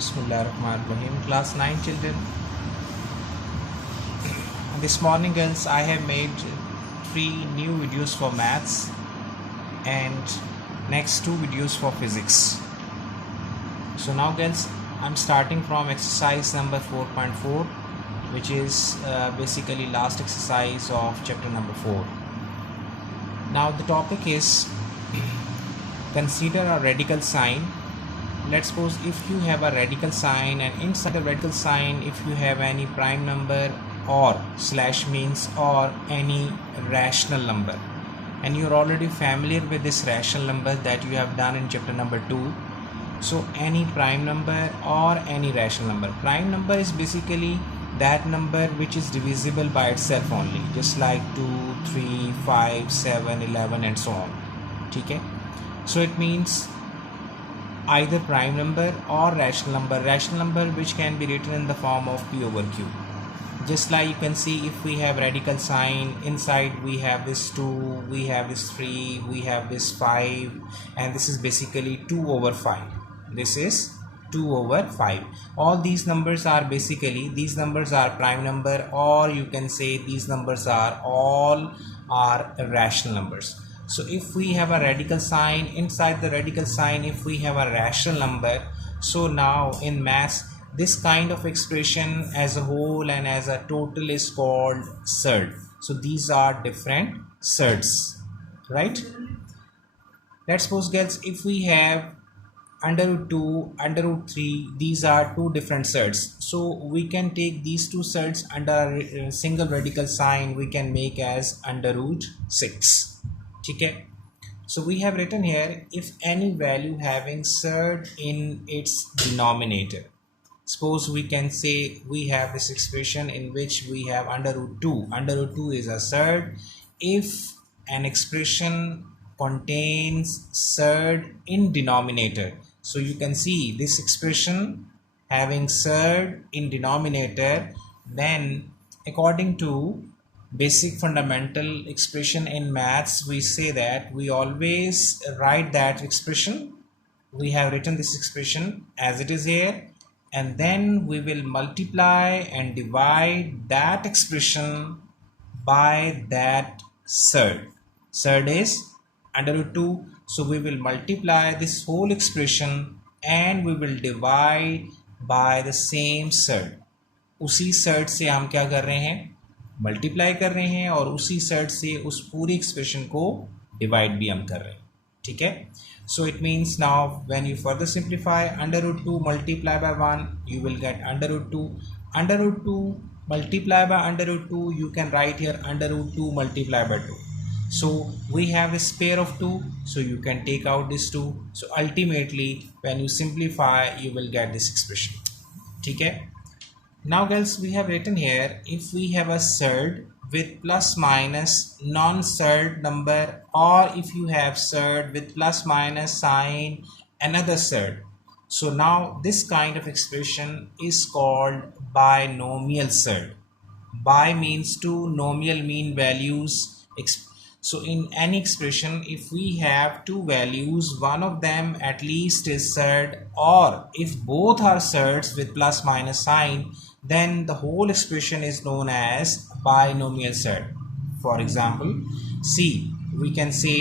Bismillahirrahmanirrahim. Class 9 children. This morning, girls, I have made 3 new videos for maths and next 2 videos for physics. So now, girls, I'm starting from exercise number 4.4, which is basically last exercise of chapter number 4. Now the topic is consider a radical sign. Let's suppose if you have a radical sign, and inside the radical sign if you have any prime number or slash means or any rational number, and you're already familiar with this rational number that you have done in chapter number 2. So any prime number or any rational number. Prime number is basically that number which is divisible by itself only, just like 2, 3, 5, 7, 11 and so on. Okay? So it means either prime number or rational number which can be written in the form of p over q. Just like you can see, if we have radical sign, inside we have this 2, we have this 3, we have this 5, and this is basically 2 over 5. This is 2 over 5. All these numbers are basically, these numbers are prime number, or you can say these numbers are all are rational numbers. So if we have a radical sign, inside the radical sign if we have a rational number, so now in maths this kind of expression as a whole and as a total is called surd. So these are different surds, right? Let's suppose, girls, if we have under root 2, under root 3, these are two different surds. So we can take these two surds under a single radical sign, we can make as under root 6. Okay, so we have written here, if any value having surd in its denominator. Suppose we can say we have this expression in which we have under root 2. Under root 2 is a surd. If an expression contains surd in denominator, so you can see this expression having surd in denominator, then according to basic fundamental expression in maths, we say that we always write that expression. We have written this expression as it is here, and then we will multiply and divide that expression by that surd. Surd is under root 2, so we will multiply this whole expression and we will divide by the same surd. उसी surd से हम क्या कर रहे हैं, multiply कर रहे हैं, और उसी सर्ड से उस पूरी एक्सप्रेशन को डिवाइड भी हम कर रहे हैं. ठीक है? So it means now when you further simplify, under root 2 multiply by 1 you will get under root 2. Under root 2 multiply by under root 2, you can write here under root 2 multiply by 2. So we have this pair of 2, so you can take out this 2. So ultimately when you simplify you will get this expression. ठीक है? Now, girls, we have written here, if we have a surd with plus minus non-surd number, or if you have surd with plus minus sign another surd. So now this kind of expression is called binomial surd. Bi means two, nomial mean values. So in any expression, if we have two values, one of them at least is surd, or if both are surds with plus minus sign, then the whole expression is known as binomial surd. For example, see, we can say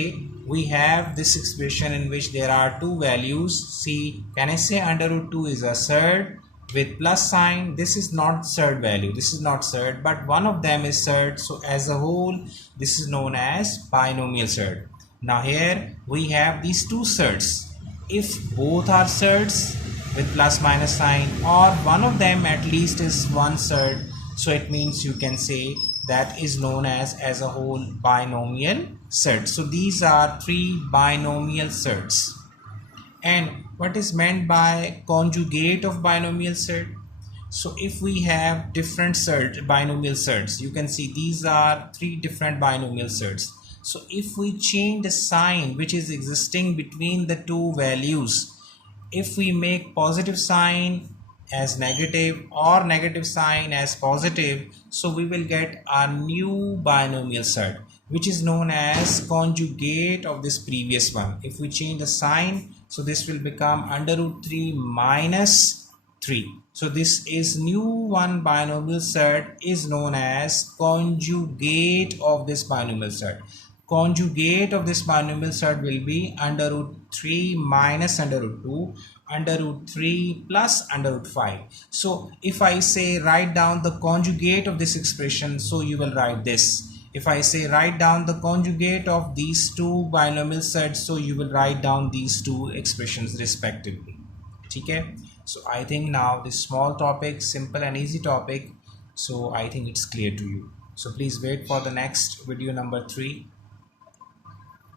we have this expression in which there are two values. See, can I say under root 2 is a surd with plus sign? This is not surd value, this is not surd, but one of them is surd, so as a whole this is known as binomial surd. Now here we have these two surds. If both are surds with plus minus sign, or one of them at least is one surd, so it means you can say that is known as a whole binomial surd. So these are 3 binomial surds. And what is meant by conjugate of binomial surd? So if we have different binomial surds, you can see these are 3 different binomial surds. So if we change the sign which is existing between the two values, if we make positive sign as negative or negative sign as positive, so we will get a new binomial surd, which is known as conjugate of this previous one. If we change the sign, so this will become under root 3 minus 3. So this is new one binomial set is known as conjugate of this binomial set. Conjugate of this binomial set will be under root 3 minus under root 2, under root 3 plus under root 5. So if I say write down the conjugate of this expression, so you will write this. If I say write down the conjugate of these two binomial sets, so you will write down these two expressions respectively. Okay, so I think now this small topic, simple and easy topic, so I think it's clear to you. So please wait for the next video number 3.